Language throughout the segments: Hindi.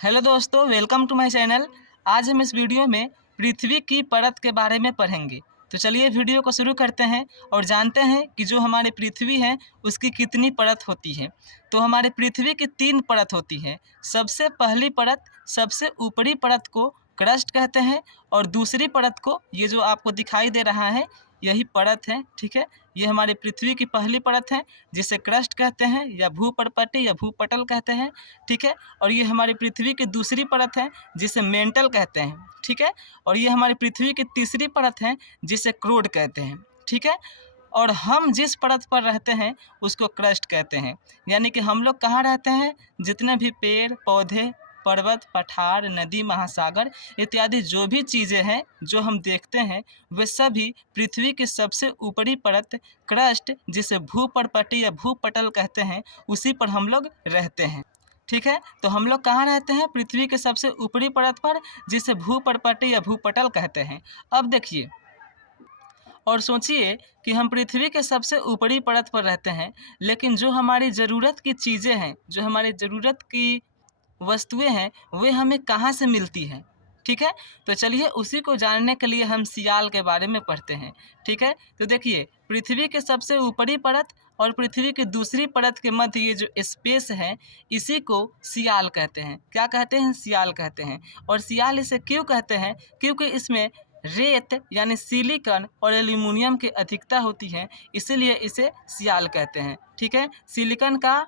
हेलो दोस्तों, वेलकम टू माय चैनल। आज हम इस वीडियो में पृथ्वी की परत के बारे में पढ़ेंगे। तो चलिए वीडियो को शुरू करते हैं और जानते हैं कि जो हमारी पृथ्वी है उसकी कितनी परत होती है। तो हमारे पृथ्वी की 3 परत होती है। सबसे पहली परत, सबसे ऊपरी परत को क्रस्ट कहते हैं और दूसरी परत को, ये जो आपको दिखाई दे रहा है, यही परत है। ठीक है, ये हमारी पृथ्वी की पहली परत है जिसे क्रस्ट कहते हैं या भूपर्पटी या भूपटल कहते हैं। ठीक है, और ये हमारी पृथ्वी की दूसरी परत है जिसे मेंटल कहते हैं। ठीक है, और ये हमारी पृथ्वी की तीसरी परत है जिसे क्रोड कहते हैं। ठीक है, और हम जिस परत पर रहते हैं उसको क्रस्ट कहते हैं। यानी कि हम लोग कहाँ रहते हैं, जितने भी पेड़ पौधे, पर्वत, पठार, नदी, महासागर इत्यादि जो भी चीज़ें हैं जो हम देखते हैं, वे सभी पृथ्वी की सबसे ऊपरी परत क्रस्ट, जिसे भूपर्पटी या भूपटल कहते हैं, उसी पर हम लोग रहते हैं। ठीक है, तो हम लोग कहाँ रहते हैं, पृथ्वी के सबसे ऊपरी परत पर, जिसे भूपर्पटी या भूपटल कहते हैं। अब देखिए और सोचिए कि हम पृथ्वी के सबसे ऊपरी परत पर रहते हैं, लेकिन जो हमारी ज़रूरत की चीज़ें हैं, जो हमारी ज़रूरत की वस्तुएं हैं, वे हमें कहाँ से मिलती हैं। ठीक है, तो चलिए उसी को जानने के लिए हम सियाल के बारे में पढ़ते हैं। ठीक है, तो देखिए पृथ्वी के सबसे ऊपरी परत और पृथ्वी की दूसरी परत के मध्य ये जो स्पेस है, इसी को सियाल कहते हैं। क्या कहते हैं? सियाल कहते हैं। और सियाल इसे क्यों कहते हैं? क्योंकि इसमें रेत यानी सिलिकॉन और एल्यूमिनियम की अधिकता होती है, इसीलिए इसे सियाल कहते हैं। ठीक है, सिलिकॉन का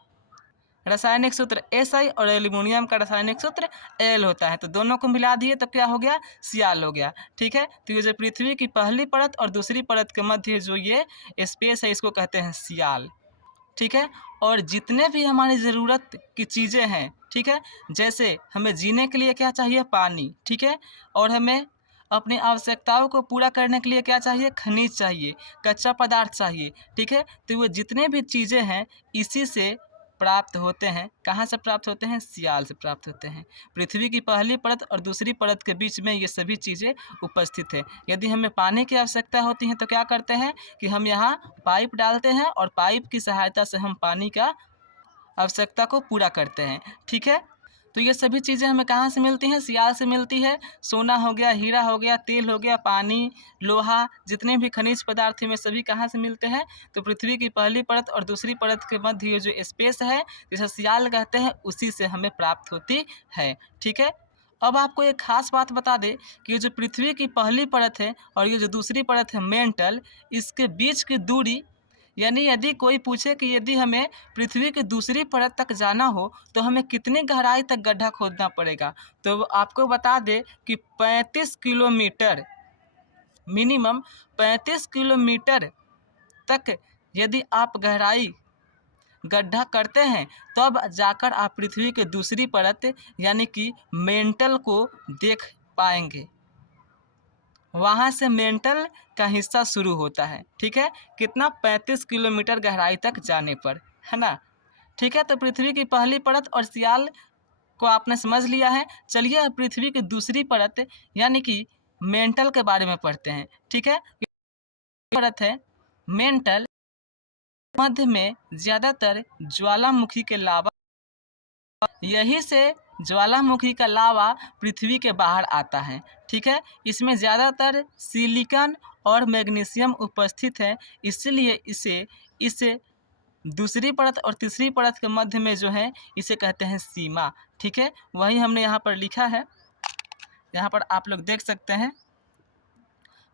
रासायनिक सूत्र SI और एल्यूमिनियम का रासायनिक सूत्र Al होता है, तो दोनों को मिला दिए तो क्या हो गया? सियाल हो गया। ठीक है, तो ये जो पृथ्वी की पहली परत और दूसरी परत के मध्य जो ये स्पेस है, इसको कहते हैं सियाल। ठीक है, और जितने भी हमारी ज़रूरत की चीज़ें हैं, ठीक है, जैसे हमें जीने के लिए क्या चाहिए? पानी। ठीक है, और हमें अपनी आवश्यकताओं को पूरा करने के लिए क्या चाहिए? खनिज चाहिए, कच्चा पदार्थ चाहिए। ठीक है, तो वो जितने भी चीज़ें हैं इसी से प्राप्त होते हैं। कहाँ से प्राप्त होते हैं? सियाल से प्राप्त होते हैं। पृथ्वी की पहली परत और दूसरी परत के बीच में ये सभी चीज़ें उपस्थित है। यदि हमें पानी की आवश्यकता होती है तो क्या करते हैं कि हम यहाँ पाइप डालते हैं और पाइप की सहायता से हम पानी का आवश्यकता को पूरा करते हैं। ठीक है, तो ये सभी चीज़ें हमें कहाँ से मिलती हैं? सियाल से मिलती है। सोना हो गया, हीरा हो गया, तेल हो गया, पानी, लोहा, जितने भी खनिज पदार्थ हैं, वे सभी कहाँ से मिलते हैं? तो पृथ्वी की पहली परत और दूसरी परत के मध्य ये जो स्पेस है, जिसे सियाल कहते हैं, उसी से हमें प्राप्त होती है। ठीक है, अब आपको एक खास बात बता दें कि ये जो पृथ्वी की पहली परत है और ये जो दूसरी परत है मेंटल, इसके बीच की दूरी, यानी यदि कोई पूछे कि यदि हमें पृथ्वी की दूसरी परत तक जाना हो तो हमें कितनी गहराई तक गड्ढा खोदना पड़ेगा, तो वो आपको बता दे कि 35 किलोमीटर, मिनिमम 35 किलोमीटर तक यदि आप गहराई गड्ढा करते हैं, तब जाकर आप पृथ्वी की दूसरी परत यानी कि मेंटल को देख पाएंगे। वहाँ से मेंटल का हिस्सा शुरू होता है। ठीक है, कितना? 35 किलोमीटर गहराई तक जाने पर, है ना। ठीक है, तो पृथ्वी की पहली परत और सियाल को आपने समझ लिया है। चलिए अब पृथ्वी की दूसरी परत यानी कि मेंटल के बारे में पढ़ते हैं। ठीक है, परत है मेंटल, मध्य में ज़्यादातर ज्वालामुखी के लावा, यहीं से ज्वालामुखी का लावा पृथ्वी के बाहर आता है। ठीक है, इसमें ज़्यादातर सिलिकॉन और मैग्नीशियम उपस्थित है, इसलिए इसे दूसरी परत और तीसरी परत के मध्य में जो है इसे कहते हैं सीमा। ठीक है, वही हमने यहाँ पर लिखा है, यहाँ पर आप लोग देख सकते हैं।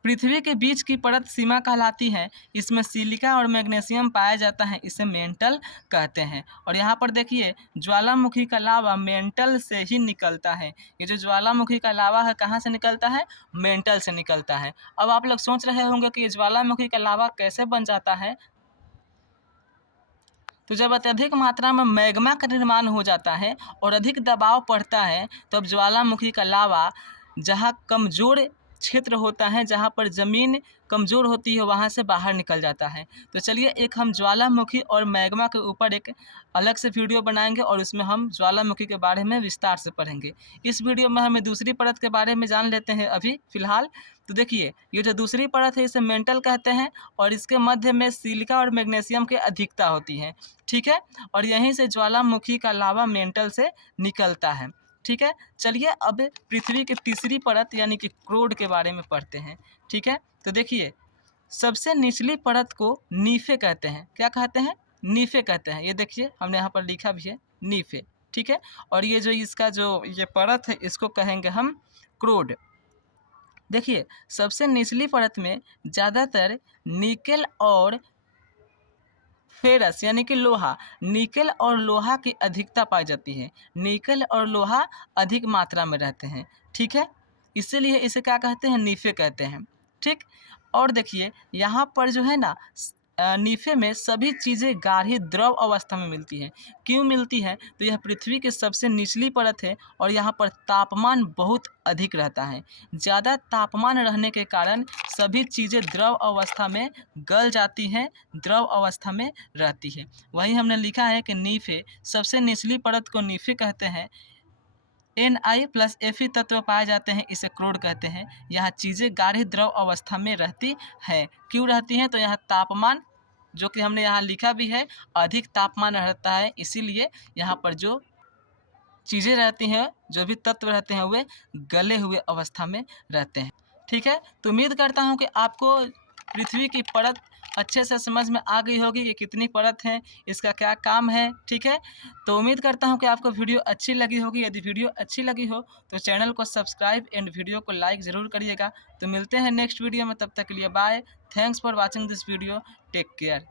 पृथ्वी के बीच की परत सीमा कहलाती है। इसमें सिलिका और मैग्नीशियम पाया जाता है, इसे मेंटल कहते हैं। और यहाँ पर देखिए ज्वालामुखी का लावा मेंटल से ही निकलता है। ये जो ज्वालामुखी का लावा है कहाँ से निकलता है? मेंटल से निकलता है। अब आप लोग सोच रहे होंगे कि ये ज्वालामुखी का लावा कैसे बन जाता है। तो जब अत्यधिक मात्रा में मैग्मा का निर्माण हो जाता है और अधिक दबाव पड़ता है, तब ज्वालामुखी का लावा जहाँ कमज़ोर क्षेत्र होता है, जहाँ पर ज़मीन कमज़ोर होती है, वहाँ से बाहर निकल जाता है। तो चलिए एक हम ज्वालामुखी और मैग्मा के ऊपर एक अलग से वीडियो बनाएंगे और उसमें हम ज्वालामुखी के बारे में विस्तार से पढ़ेंगे। इस वीडियो में हमें दूसरी परत के बारे में जान लेते हैं अभी फ़िलहाल। तो देखिए ये जो दूसरी परत है इसे मेंटल कहते हैं और इसके मध्य में सिलिका और मैग्नीशियम की अधिकता होती है। ठीक है, और यहीं से ज्वालामुखी का लावा मेंटल से निकलता है। ठीक है, चलिए अब पृथ्वी की तीसरी परत यानी कि क्रोड के बारे में पढ़ते हैं। ठीक है, तो देखिए सबसे निचली परत को नीफे कहते हैं। क्या कहते हैं? नीफे कहते हैं। ये देखिए हमने यहाँ पर लिखा भी है नीफे। ठीक है, और ये जो इसका जो ये परत है इसको कहेंगे हम क्रोड। देखिए सबसे निचली परत में ज़्यादातर निकेल और फेरस यानी कि लोहा, निकेल और लोहा की अधिकता पाई जाती है। निकेल और लोहा अधिक मात्रा में रहते हैं। ठीक है, इसीलिए इसे क्या कहते हैं? नीफे कहते हैं। ठीक, और देखिए यहाँ पर जो है ना नीफे में सभी चीज़ें गाढ़ी द्रव अवस्था में मिलती हैं। क्यों मिलती हैं? तो यह पृथ्वी की सबसे निचली परत है और यहाँ पर तापमान बहुत अधिक रहता है। ज़्यादा तापमान रहने के कारण सभी चीज़ें द्रव अवस्था में गल जाती हैं, द्रव अवस्था में रहती है। वही हमने लिखा है कि नीफे, सबसे निचली परत को नीफे कहते हैं। Na+Fe तत्व पाए जाते हैं, इसे क्रोड कहते हैं। यहाँ चीज़ें गाढ़ी द्रव अवस्था में रहती हैं। क्यों रहती हैं? तो यहाँ तापमान, जो कि हमने यहाँ लिखा भी है, अधिक तापमान रहता है, इसीलिए यहाँ पर जो चीज़ें रहती हैं, जो भी तत्व रहते हैं, वे गले हुए अवस्था में रहते हैं। ठीक है, तो उम्मीद करता हूँ कि आपको पृथ्वी की परत अच्छे से समझ में आ गई होगी कि कितनी परत है, इसका क्या काम है। ठीक है, तो उम्मीद करता हूँ कि आपको वीडियो अच्छी लगी होगी। यदि वीडियो अच्छी लगी हो तो चैनल को सब्सक्राइब एंड वीडियो को लाइक ज़रूर करिएगा। तो मिलते हैं नेक्स्ट वीडियो में, तब तक के लिए bye. Thanks for watching this video. Take care.